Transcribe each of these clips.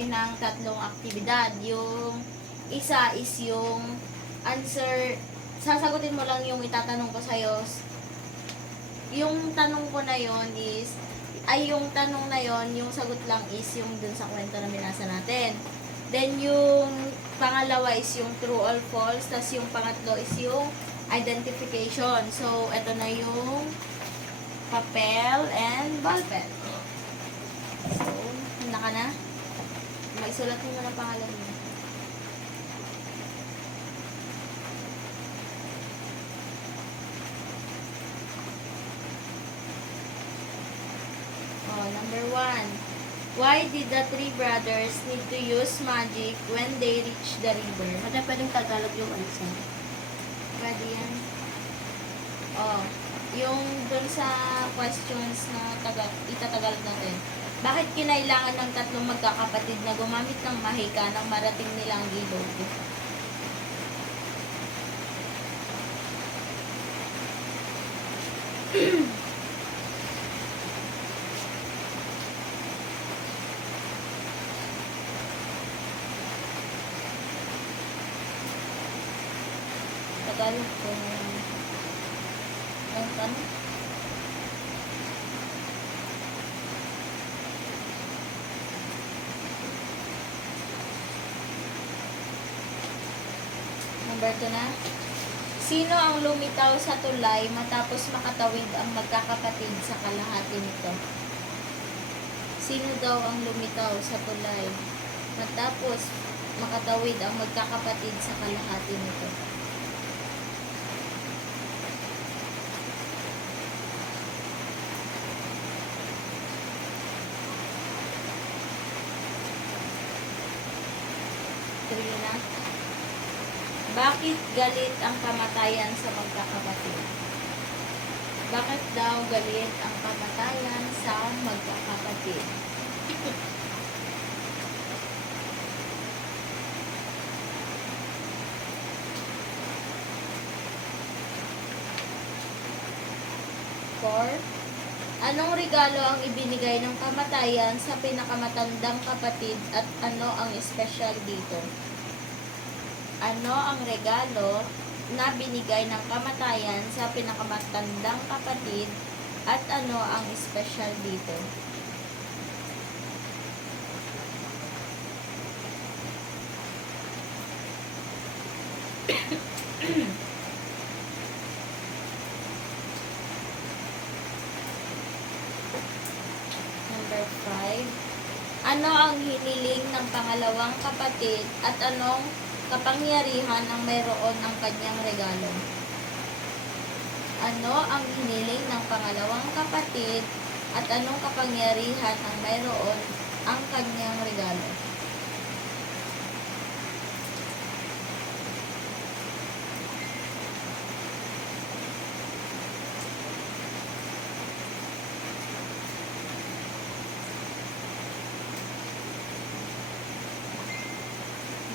tayo ng tatlong aktibidad. Yung isa is yung answer, sasagutin mo lang yung itatanong ko sa'yo. Yung tanong ko na yon is, yung tanong na yon, yung sagot lang is yung dun sa kwento na binasa natin. Then, yung pangalawa is yung true or false. Tapos, yung pangatlo is yung identification. So, ito na yung papel and ballpen. So, handa ka na? Maisulat mo na pangalan mo. Number 1. Why did the three brothers need to use magic when they reached the river? Mata pwedeng Tagalog yung answer. Pwede yan. Yung dun sa questions na itatagalog natin. Bakit kinailangan ng tatlong magkakapatid na gumamit ng mahika nang marating nila ang ilog? Tagalog ko ng tanong. Number 2 na. Sino ang lumitaw sa tulay matapos makatawid ang magkakapatid sa kalahati nito? Sino daw ang lumitaw sa tulay matapos makatawid ang magkakapatid sa kalahati nito? Na. Bakit galit ang kamatayan sa magkakapatid? Bakit daw galit ang kamatayan sa magkakapatid? Four. Anong regalo ang ibinigay ng kamatayan sa pinakamatandang kapatid at ano ang espesyal dito? Ano ang regalo na binigay ng kamatayan sa pinakamatandang kapatid at ano ang espesyal dito? Number 5. Ano ang hiniling ng pangalawang kapatid at anong kapangyarihan ang mayroon ang kanyang regalo? Ano ang hiniling ng pangalawang kapatid at anong kapangyarihan ang mayroon ang kanyang regalo?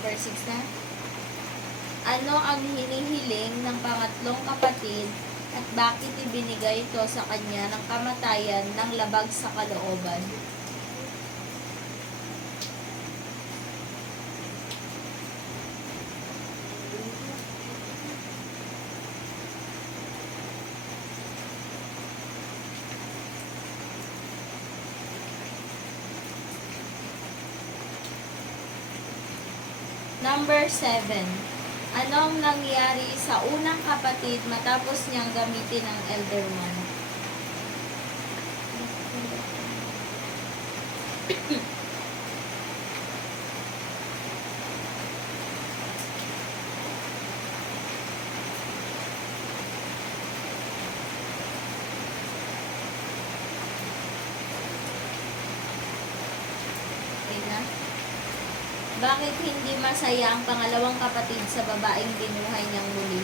Number 6 na. Ano ang hinihiling ng pangatlong kapatid at bakit ibinigay ito sa kanya ng kamatayan ng labag sa kalooban? Number 7. Anong nangyari sa unang kapatid matapos niyang gamitin ang Elder Wand? Okay na? Bakit hindi masaya ang pangalawang kapatid sa babaeng binuhay niyang muli?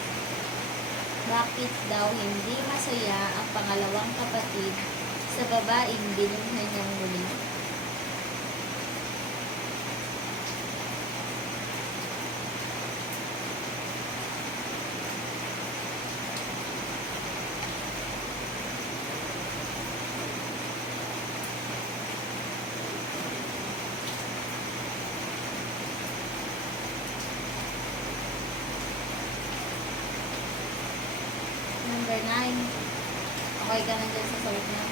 Bakit daw hindi masaya ang pangalawang kapatid sa babaeng binuhay niyang muli? Number 9. Okay ka na dyan sa sagot na.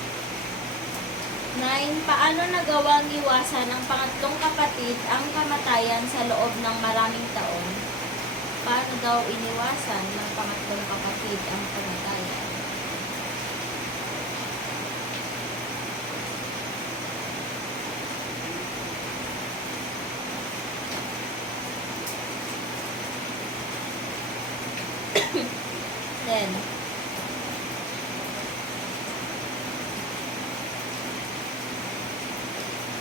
9. Paano nagawang iwasan ng pangatlong kapatid ang kamatayan sa loob ng maraming taon? Paano daw iniwasan ng pangatlong kapatid ang kamatayan? Then,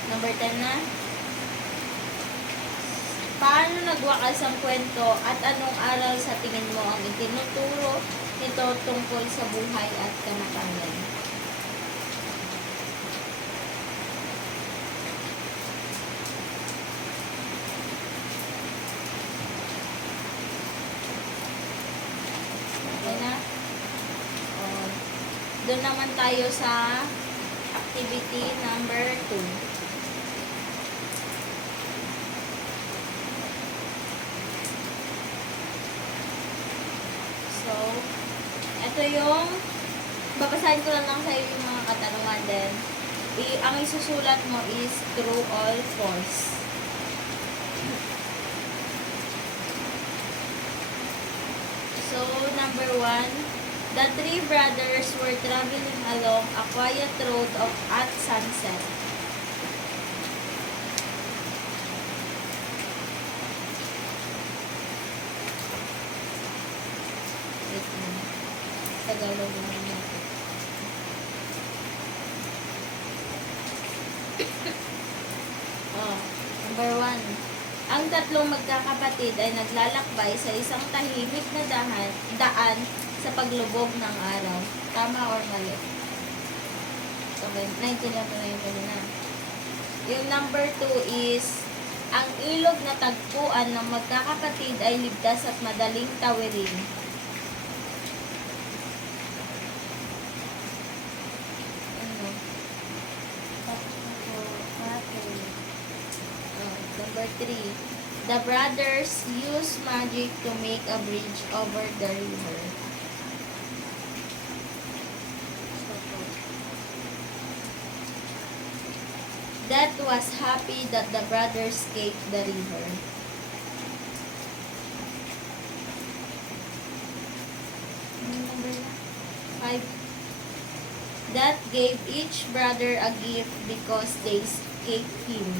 number 10 na. Paano nagwakas ang kwento at anong aral sa tingin mo ang itinuturo nito tungkol sa buhay at kamatayan? Okay na? Doon naman tayo sa activity number 2. So, ito yung babasahin ko lang sa iyo yung mga katanungan din. Ang isusulat mo is true or false. So, number 1. The three brothers were traveling along a quiet road at sunset. Wait lang. Tagalog lang natin. Number 1. Ang tatlong magkakapatid ay naglalakbay sa isang tahimik na daan sa paglubog ng araw. Tama or mali? Okay, 19 lang na yun kanina. Yung number 2 is, ang ilog na tagpuan ng magkakapatid ay ligtas at madaling tawirin. Ano? Number 3. The brothers use magic to make a bridge over the river. Dad was happy that the brothers escaped the river. Number 5. Dad gave each brother a gift because they escaped him.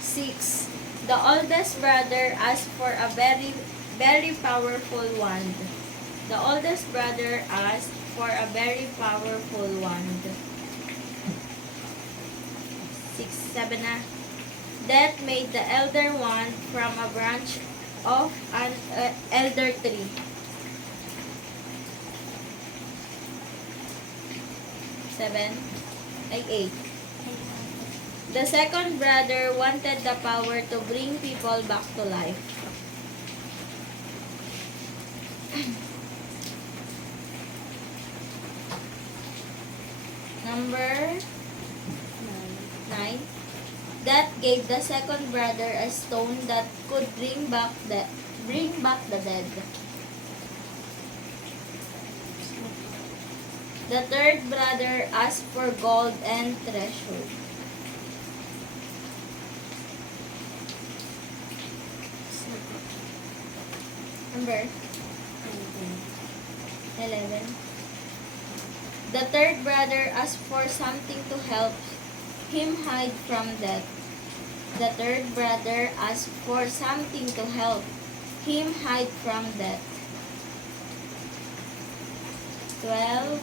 6. The oldest brother asked for a very, very powerful wand. The oldest brother asked for a very powerful wand. 6, 7 na. Death made the elder wand from a branch of an elder tree. 8. The second brother wanted the power to bring people back to life. Number 9. That gave the second brother a stone that could bring back the dead. The third brother asked for gold and treasure. Number 11. The third brother asked for something to help him hide from death. The third brother asked for something to help him hide from death. 12.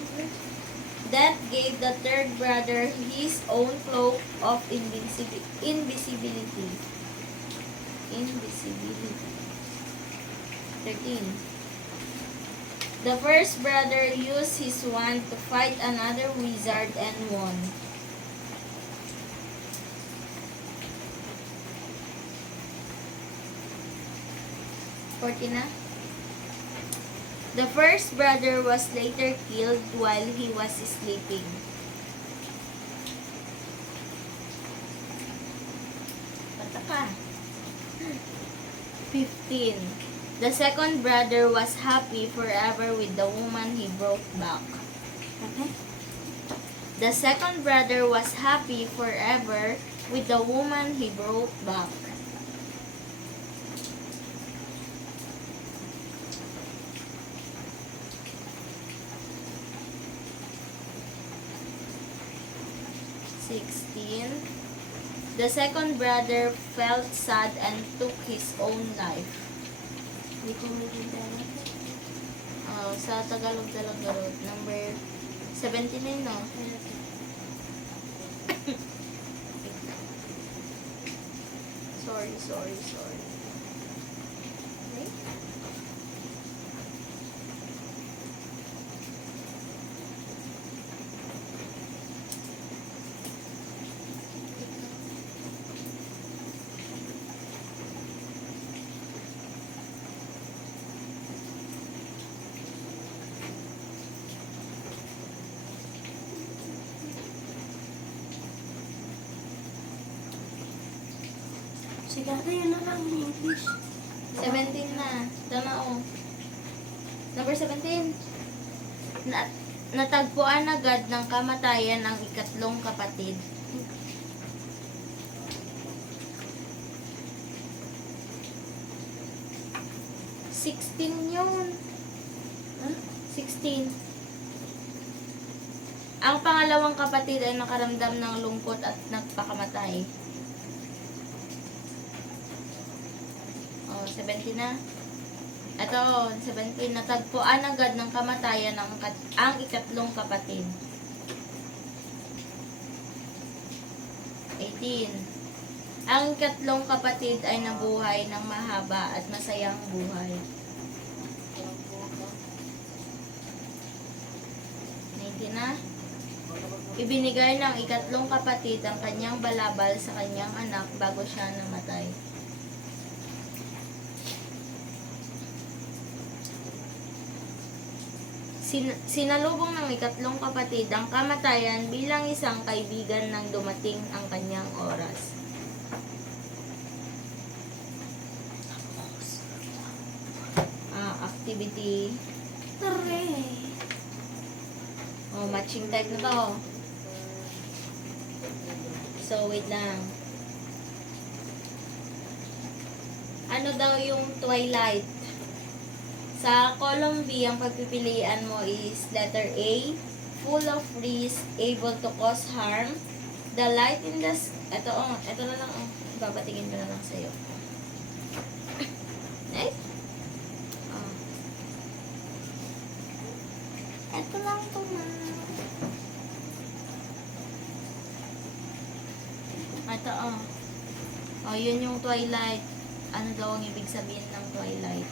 Death gave the third brother his own cloak of invisibility. 13. The first brother used his wand to fight another wizard and won. 14 na. The first brother was later killed while he was sleeping. Bata ka. 15. The second brother was happy forever with the woman he brought back. Okay? The second brother was happy forever with the woman he brought back. The second brother felt sad and took his own life. Hindi ko maintindihan. Sa Tagalog talaga, number 79, no? Sorry. Okay? Siguro yun na lang in English. 17 na. Tama, Number 17. Natagpuan agad ng kamatayan ang ikatlong kapatid. Yun. Huh? 16. Ang pangalawang kapatid ay nakaramdam ng lungkot at nagpakamatay. 17 na. Ito, 17. Natagpuan agad ng kamatayan ang ikatlong kapatid. 18. Ang ikatlong kapatid ay nabuhay ng mahaba at masayang buhay. 19 na. Ibinigay ng ikatlong kapatid ang kanyang balabal sa kanyang anak bago siya namatay. Sinalubong ng ikatlong kapatid ang kamatayan bilang isang kaibigan nang dumating ang kanyang oras. Activity. Matching type na to. So, wait lang. Ano daw yung twilight? Sa column B, ang pagpipilian mo is letter A, full of risk, able to cause harm. The light in the... Ito na lang, babatingin ko na lang sa'yo. Nice? Ito lang to, ma. Ito, yun yung twilight. Ano daw ang ibig sabihin ng twilight?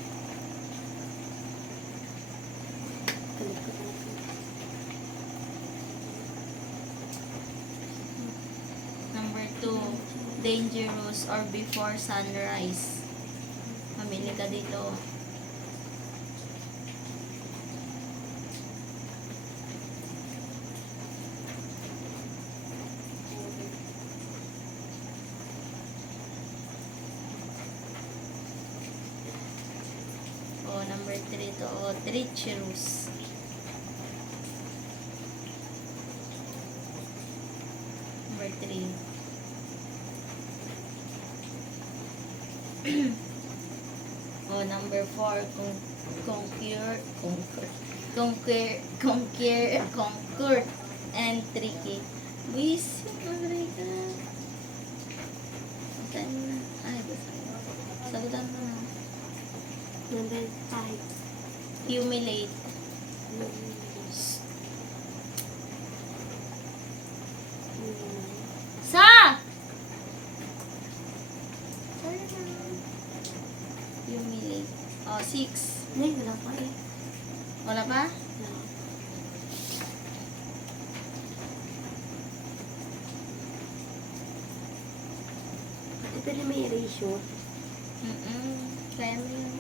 Number 2, dangerous or before sunrise. Mamili ka dito. Number 3 to, treacherous. Number 3. Number 4, conquer, and tricky. Buis, magray ka. Sagutan mo na. Number 5. Humiliate. Sa! Sorry na. Humiliate. 6. Hindi, wala pa eh. Wala pa? No. Ito rin may ratio. Kaya mo yun.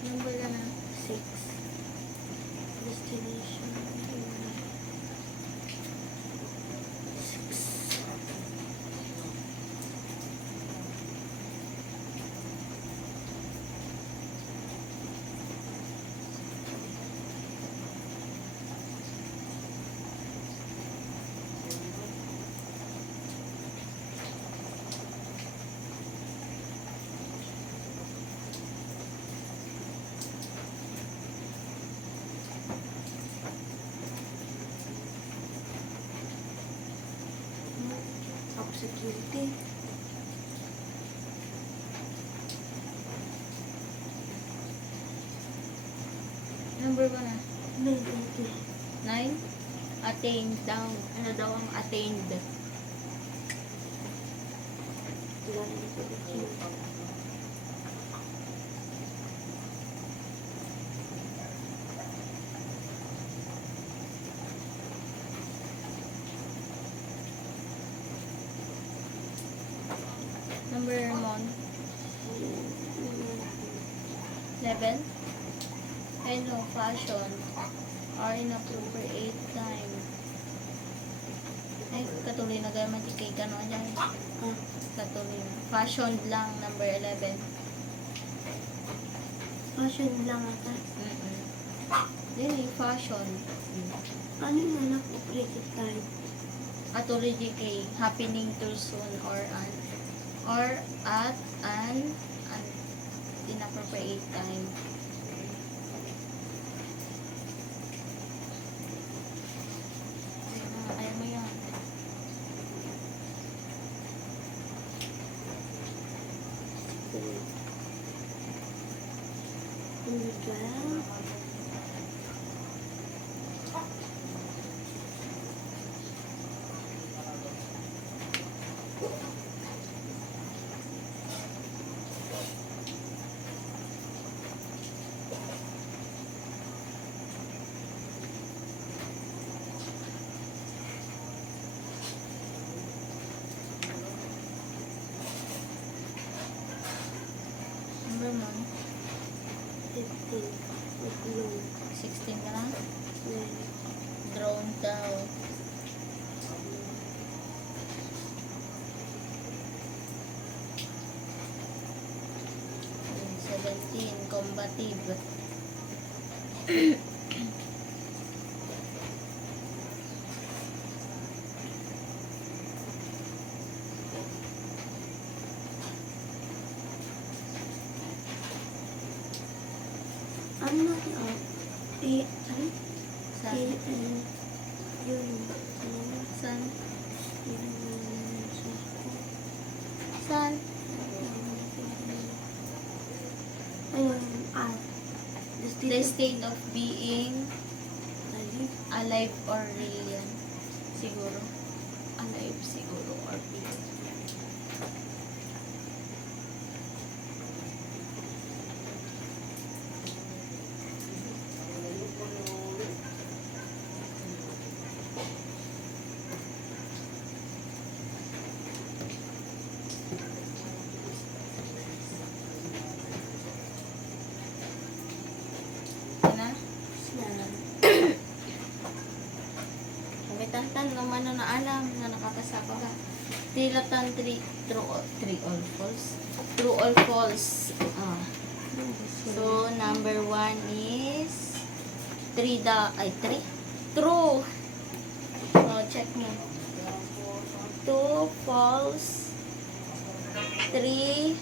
Number ka na. 6. Destination. 6. sa kilti. Number ba na? Nandito. 9? Attained daw. Ano daw ang attained? Galing sa kilti. Number mon? 11? Hello, fashion. Or inappropriate time. Ay, katuloy na gaya matikay ka no dyan. Ah, Katuloy na. Fashion lang, number 11. fashion lang ata. Dili, fashion. Ano na na-operated time? Atuloy kay happening too soon or at an inappropriate time. Ayaw mo yan. Number 12. Number mo? 15. Oblong. 16 ka na? 9. Drone daw. And 17, combative. Ano natin? Ano? San? Yun. San? Yun. San? Ayun. The state of being Alive. alive or real yan. Siguro. Alive siguro or real. Yan na. Kumitantan naman na alam na nakakasapa ka. Tilatan true all false. True all false. So, number 1 is 3 True. Oh, check mo. 2 false. 3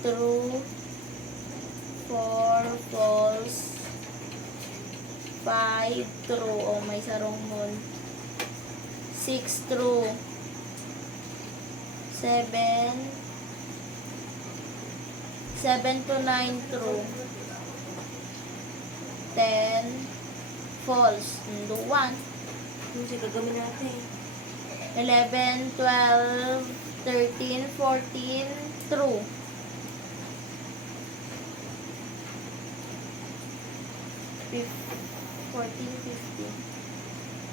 true. 4 false. 5 true. Oh, may sarong moon. 6 true. 7 to 9 true. 10 false. 1. Yung sa gagawin natin. 11, 12, 13, 14 true.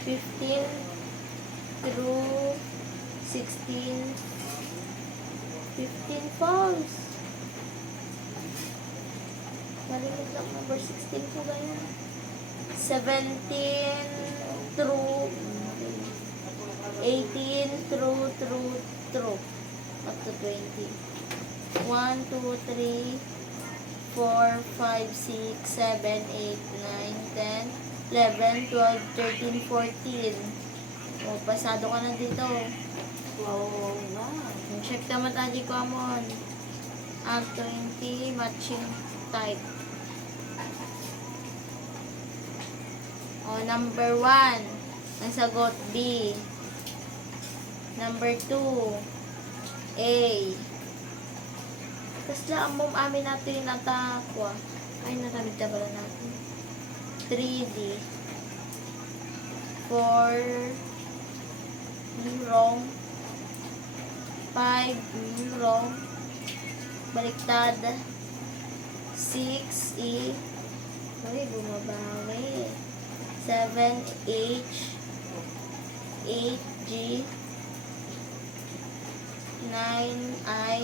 15 true. 16, 15 false. Malimit lang number 16 po ganyan. 17 true. 18 true. Up to 20. 1, 2, 3, 4, 5, 6, 7, 8, 9, 10, 11, 12, 13, 14. O, pasado ka na dito. Wow. Check naman tayo ko amon. 20 matching type. O, number 1. Ang sagot B. Number 2, A. Tapos lang ang amin natin yung natakwa. Ay, natamid na pala natin. 3D. 4. Wrong. 5. Wrong. Baliktad. 6. E. Uy, bumabawi. 7. H. 8. G. 9. I.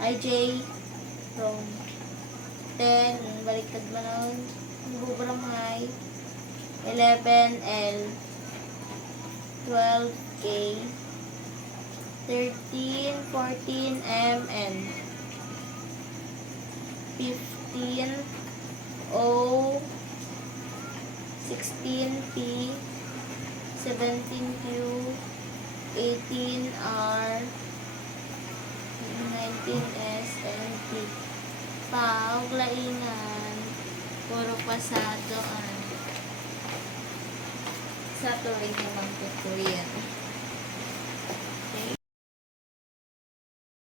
IJ. Wrong. 10. Baliktad mo na. Bubrang high. 11. L. 12. K. 13. 14. M. N. 15. O. 16. P. 17. Q. 18. R. 19. S. and T. Pauglaingan. Puro pasadoan. Sa tuloy naman po yan.